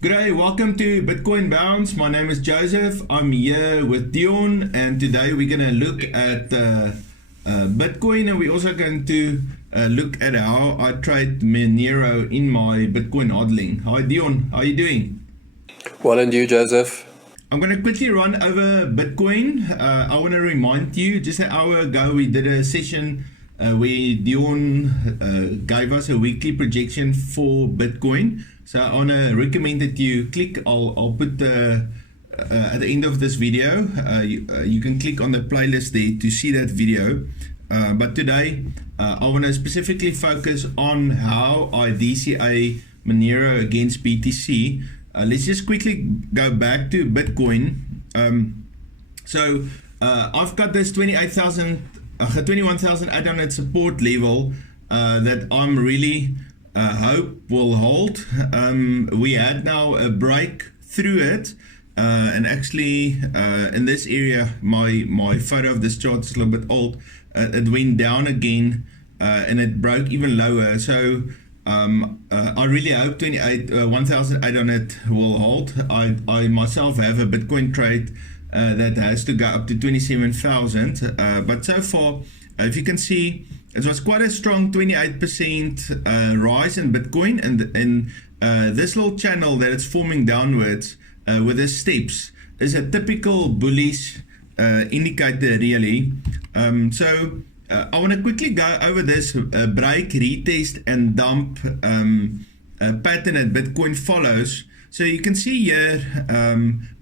G'day, welcome to Bitcoin Bounce. My name is Joseph. I'm here with Dion, and today we're going to look at Bitcoin, and we're also going to look at how I trade Monero in my Bitcoin hodling. Hi Dion, how are you doing? Well, and you, Joseph? I'm going to quickly run over Bitcoin. I want to remind you, just an hour ago we did a session where Dion gave us a weekly projection for Bitcoin. So I want to recommend that you click, I'll put at the end of this video, you can click on the playlist there to see that video. But today, I want to specifically focus on how I DCA Monero against BTC. Let's just quickly go back to Bitcoin. I've got this 21,800 support level that I'm really hope will hold. We had now a break through it, and actually in this area, my photo of this chart is a little bit old. It went down again, and it broke even lower. So I really hope 1,800 will hold. I myself have a Bitcoin trade that has to go up to 27,000, but so far, if you can see, it was quite a strong 28% rise in Bitcoin, and this little channel that it's forming downwards with the steps is a typical bullish indicator, really. I want to quickly go over this break, retest, and dump pattern that Bitcoin follows. So you can see here,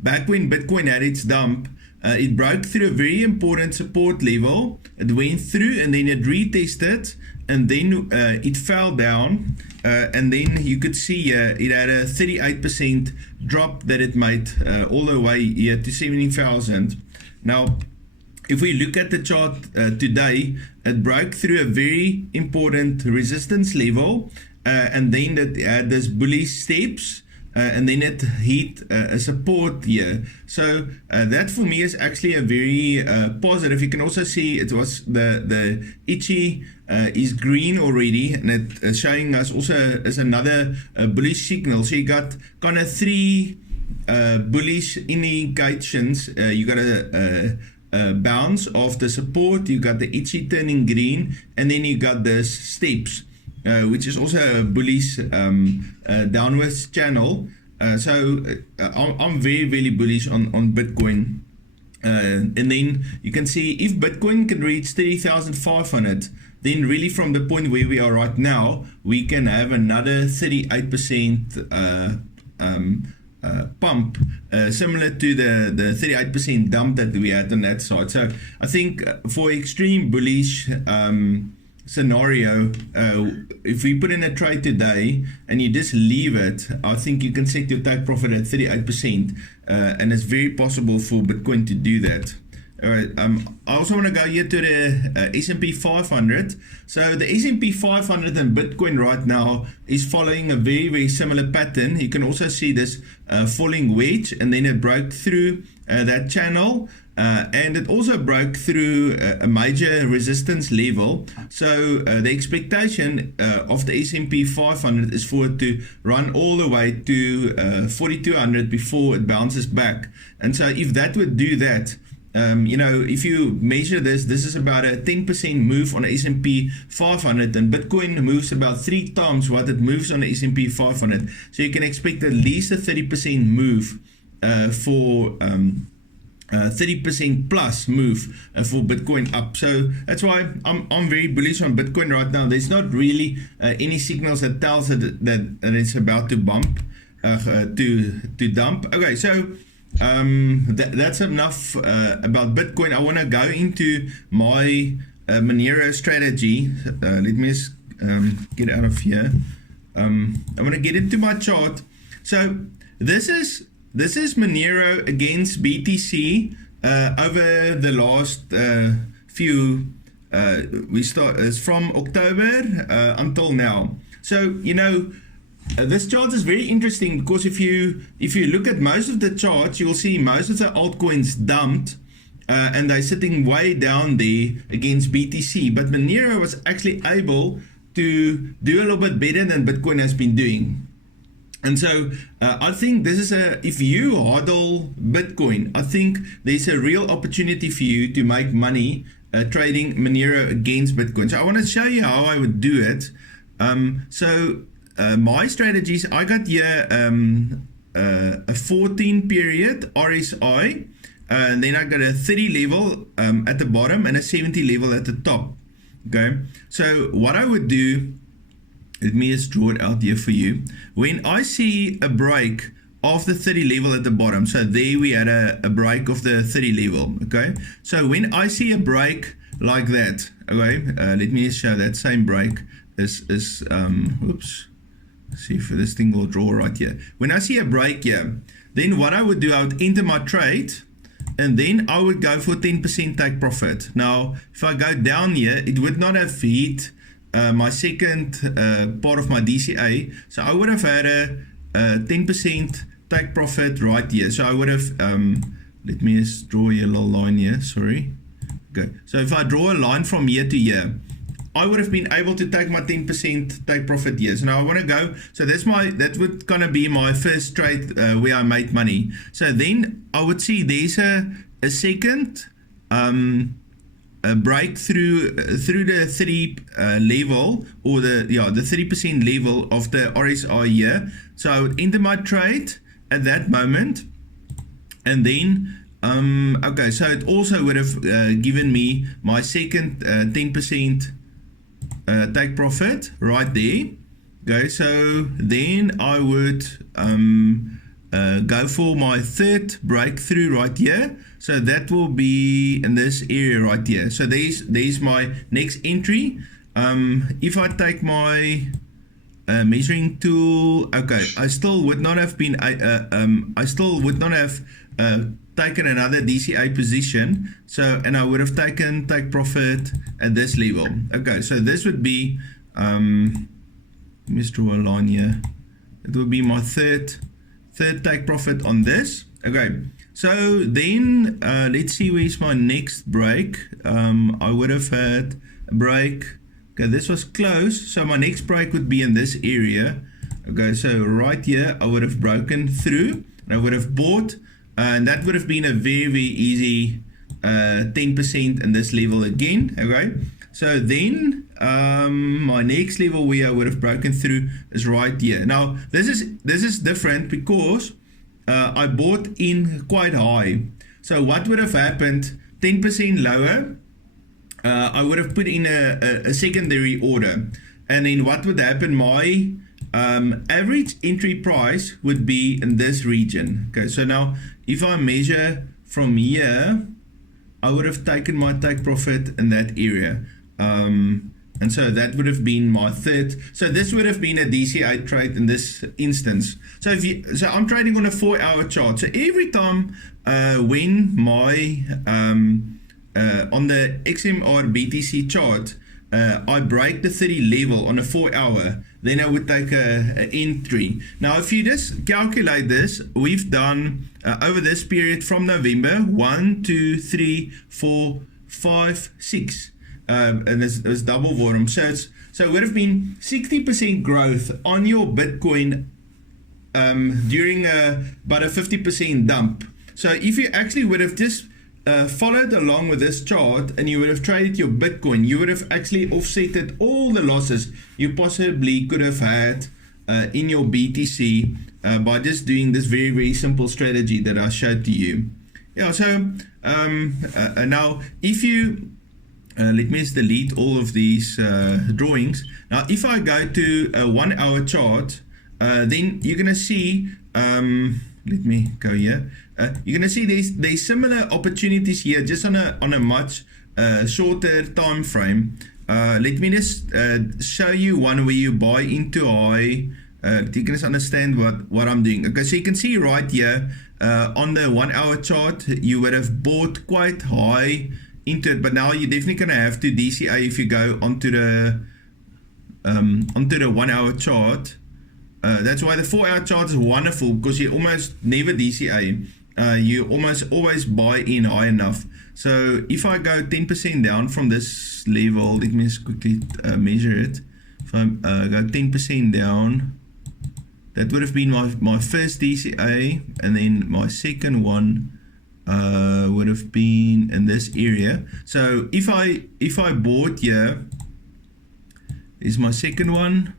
back when Bitcoin had its dump, it broke through a very important support level. It went through and then it retested, and then it fell down, and then you could see here it had a 38% drop that it made all the way here to 70,000. Now, if we look at the chart today, it broke through a very important resistance level, and then it had this bullish steps. And then it hit a support here. So that for me is actually a very positive. You can also see it was the itchy is green already, and it is showing us also as another bullish signal. So you got kind of three bullish indications. You got a bounce of the support, you got the itchy turning green, and then you got this steps. Which is also a bullish downwards channel. I'm very bullish on Bitcoin. And then you can see if Bitcoin can reach 30,500, then really from the point where we are right now, we can have another 38% pump, similar to the 38% dump that we had on that side. So I think for extreme bullish scenario, if we put in a trade today and you just leave it, I think you can set your take profit at 38%, and it's very possible for Bitcoin to do that. All right. I also want to go here to the S&P 500. So the S&P 500 and Bitcoin right now is following a very similar pattern. You can also see this falling wedge, and then it broke through that channel. And it also broke through a major resistance level. So the expectation of the S&P 500 is for it to run all the way to 4,200 before it bounces back. And so if that would do that, if you measure this is about a 10% move on the S&P 500, and Bitcoin moves about 3 times what it moves on the S&P 500. So you can expect at least a 30% move for 30% plus move for Bitcoin up. So that's why I'm very bullish on Bitcoin right now. There's not really any signals that tells it that it's about to bump, to dump. Okay, so that's enough about Bitcoin. I want to go into my Monero strategy. Let me just get out of here. I want to get into my chart. So this is Monero against BTC over the last few. It's from October until now. So this chart is very interesting because if you look at most of the charts, you will see most of the altcoins dumped, and they're sitting way down there against BTC. But Monero was actually able to do a little bit better than Bitcoin has been doing. And so I think this is if you hodl Bitcoin, I think there's a real opportunity for you to make money trading Monero against Bitcoin. So I want to show you how I would do it. My strategies, I got here a 14 period RSI, and then I got a 30 level at the bottom and a 70 level at the top. Okay, so what I would do, let me just draw it out here for you. When I see a break of the 30 level at the bottom, so there we had a break of the 30 level, okay? So when I see a break like that, okay, let me just show that same break oops, see if this thing will draw right here. When I see a break here, then what I would do, I would enter my trade, and then I would go for 10% take profit. Now, if I go down here, it would not have hit my second part of my DCA, so I would have had a 10% take profit right here. So I would have, let me just draw a little line here, sorry. Okay, so if I draw a line from here to here, I would have been able to take my 10% take profit here. So now I want to go, so that would kind of be my first trade where I made money. So then I would see there's a second a break through the 30 level, or the 30% level of the RSI here. So I would enter my trade at that moment, and then okay, so it also would have given me my second 10% take profit right there. Okay, so then I would go for my third breakthrough right here. So that will be in this area right here. So there's my next entry. If I take my measuring tool, okay, I still would not have been taken another DCA position. So, and I would have taken take profit at this level. Okay, so this would be let me just draw a line here. It would be my third take profit on this. Okay, so then let's see where's my next break. I would have had a break. Okay, this was close, so my next break would be in this area. Okay, so right here I would have broken through, and I would have bought, and that would have been a very easy 10% in this level again. Okay, so then my next level where I would have broken through is right here. Now this is different because I bought in quite high. So what would have happened? 10% lower. I would have put in a secondary order, and then what would happen? My average entry price would be in this region. Okay, so now if I measure from here, I would have taken my take profit in that area, and so that would have been my third. So this would have been a DCA trade in this instance. So so I'm trading on a 4-hour chart. So every time when my on the XMR BTC chart, I break the 30 level on a 4-hour, then I would take a entry. Now, if you just calculate this, we've done over this period from November 1, 2, 3, 4, 5, 6, and it's double volume. So it would have been 60% growth on your Bitcoin during about a 50% dump. So if you actually would have just followed along with this chart and you would have traded your Bitcoin, you would have actually offsetted all the losses you possibly could have had in your BTC by just doing this very simple strategy that I showed to you. Yeah, so now if you let me just delete all of these drawings. Now if I go to a 1-hour chart, then you're gonna see let me go here. You're gonna see there's similar opportunities here, just on a much shorter time frame. Let me just show you one where you buy into high. You can just understand what I'm doing. Okay, so you can see right here on the 1-hour chart, you would have bought quite high into it, but now you're definitely gonna have to DCA if you go onto the 1-hour chart. That's why the 4-hour chart is wonderful, because you almost never DCA. You almost always buy in high enough. So if I go 10% down from this level, let me just quickly measure it. If I go 10% down, that would have been my first DCA, and then my second one would have been in this area. So if I bought here, there's my second one,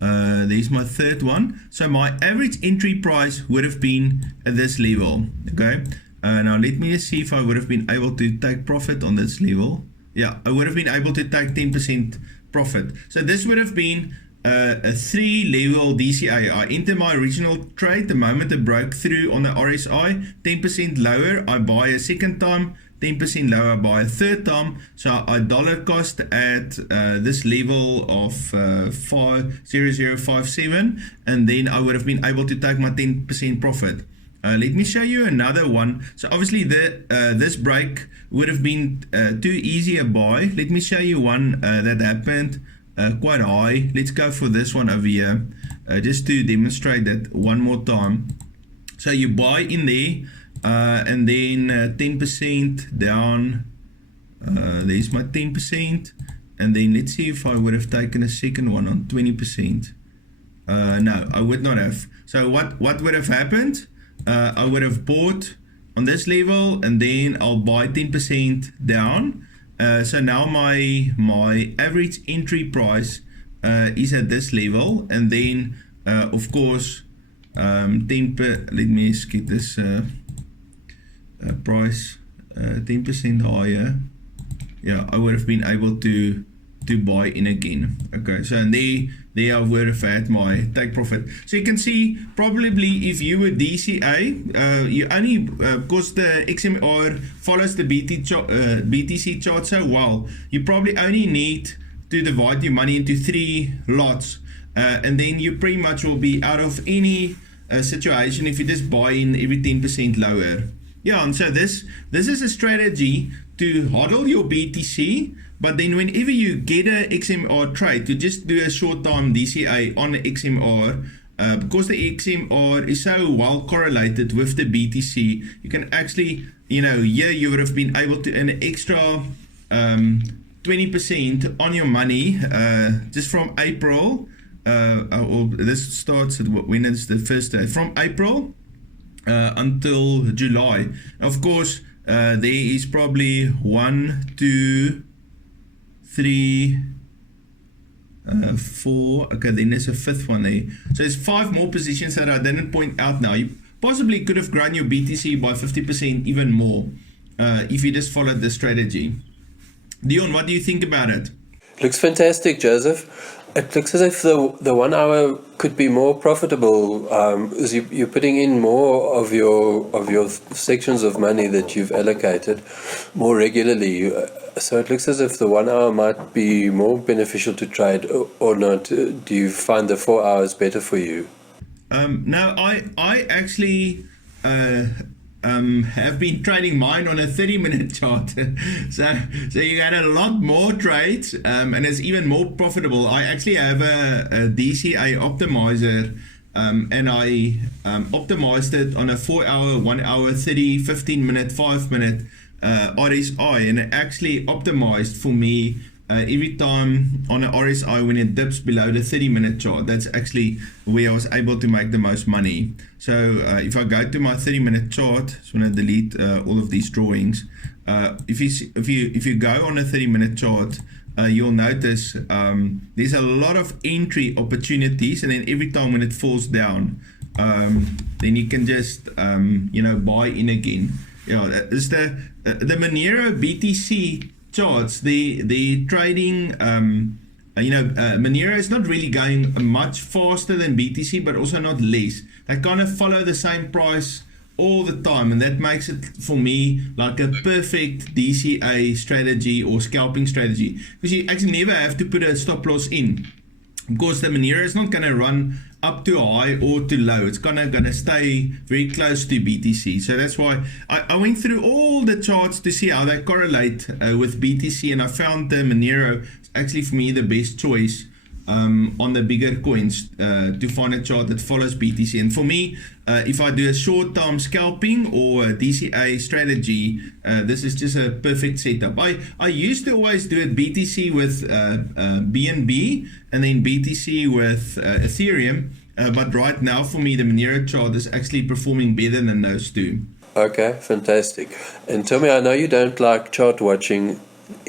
there's my third one. So my average entry price would have been at this level. Okay, now let me just see if I would have been able to take profit on this level. Yeah, I would have been able to take 10% profit. So this would have been a 3-level DCA. I enter my original trade the moment it broke through on the RSI, 10% lower, I buy a second time, 10% lower, I buy a third time. So I dollar cost at this level of 50057, and then I would have been able to take my 10% profit. Let me show you another one. So obviously this break would have been too easy a buy. Let me show you one that happened quite high. Let's go for this one over here, just to demonstrate that one more time. So you buy in there, and then 10% down. There's my 10%, and then let's see if I would have taken a second one on 20%. No, I would not have. So what would have happened? I would have bought on this level, and then I'll buy 10% down. So now my average entry price is at this level, and then of course let me just get this price 10% higher. Yeah, I would have been able to buy in again. Okay, so and there I would have had my take profit. So you can see probably if you were DCA, you only because the XMR follows the BTC chart so well, you probably only need to divide your money into 3 lots, and then you pretty much will be out of any situation if you just buy in every 10% lower. Yeah, and so this is a strategy to hodl your BTC, but then whenever you get a XMR trade, you just do a short time DCA on the XMR, because the XMR is so well correlated with the BTC, you can actually, here you would have been able to earn an extra 20% on your money just from April, or this starts at when it's the first day, from April until July. Of course, there is probably 1, 2, 3, 4. Okay, then there's a 5th one there. So there's 5 more positions that I didn't point out now. You possibly could have grown your BTC by 50% even more if you just followed the strategy. Dion, what do you think about it? Looks fantastic, Joseph. It looks as if the 1 hour could be more profitable, as you're putting in more of your sections of money that you've allocated more regularly. So it looks as if the 1 hour might be more beneficial to trade, or not. Do you find the 4 hours better for you? No, I actually have been trading mine on a 30-minute chart. so you got a lot more trades, and it's even more profitable. I actually have a DCA optimizer, and I optimized it on a 4 hour, 1 hour, 30, 15 minute, 5 minute RSI, and it actually optimized for me every time on an RSI when it dips below the 30-minute chart. That's actually where I was able to make the most money. So if I go to my 30-minute chart, so I'm going to delete all of these drawings. If you go on a 30-minute chart, you'll notice there's a lot of entry opportunities, and then every time when it falls down, then you can just buy in again. It's the Monero BTC charts, the trading, Monero is not really going much faster than BTC, but also not less. They kind of follow the same price all the time, and that makes it for me like a perfect DCA strategy or scalping strategy, because you actually never have to put a stop loss in, because the Monero is not going to run up to high or to low. It's going to stay very close to BTC. So that's why I went through all the charts to see how they correlate with BTC, and I found the Monero is actually for me the best choice on the bigger coins to find a chart that follows BTC. And for me, if I do a short-term scalping or a DCA strategy, this is just a perfect setup. I used to always do it BTC with BNB and then BTC with Ethereum, But right now for me, the Monero chart is actually performing better than those two. Okay, fantastic. And tell me, I know you don't like chart watching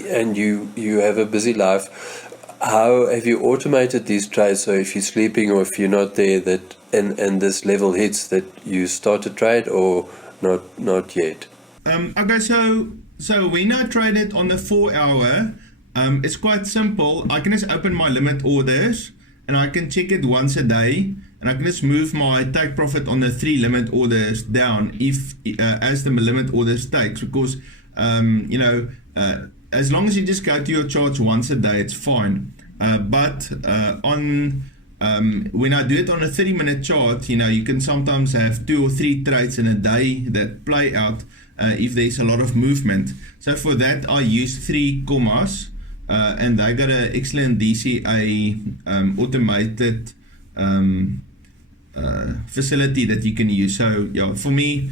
and you have a busy life. How have you automated these trades so if you're sleeping or if you're not there that and this level hits that you start to trade or not yet? Okay, so when I trade it on the 4 hour, it's quite simple. I can just open my limit orders and I can check it once a day, and I can just move my take profit on the 3 limit orders down if as the limit orders takes, because as long as you just go to your charts once a day, it's fine. But when I do it on a 30-minute chart, you can sometimes have 2 or 3 trades in a day that play out if there's a lot of movement. So for that, I use 3 commas, and I got an excellent DCA automated facility that you can use. So yeah, for me,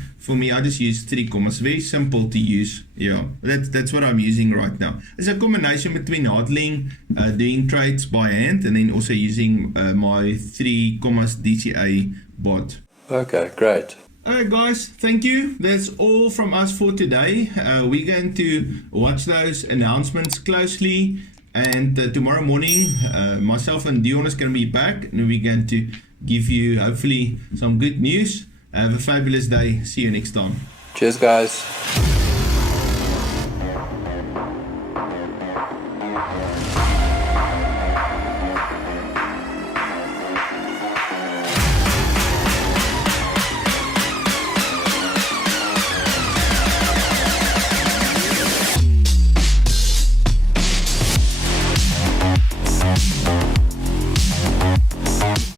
I just use 3 commas. Very simple to use. Yeah, that's what I'm using right now. It's a combination between hodling, doing trades by hand, and then also using my 3 commas DCA bot. Okay, great. Alright guys, thank you. That's all from us for today. We're going to watch those announcements closely, and tomorrow morning myself and Dion is going to be back, and we're going to give you hopefully some good news. Have a fabulous day. See you next time. Cheers guys.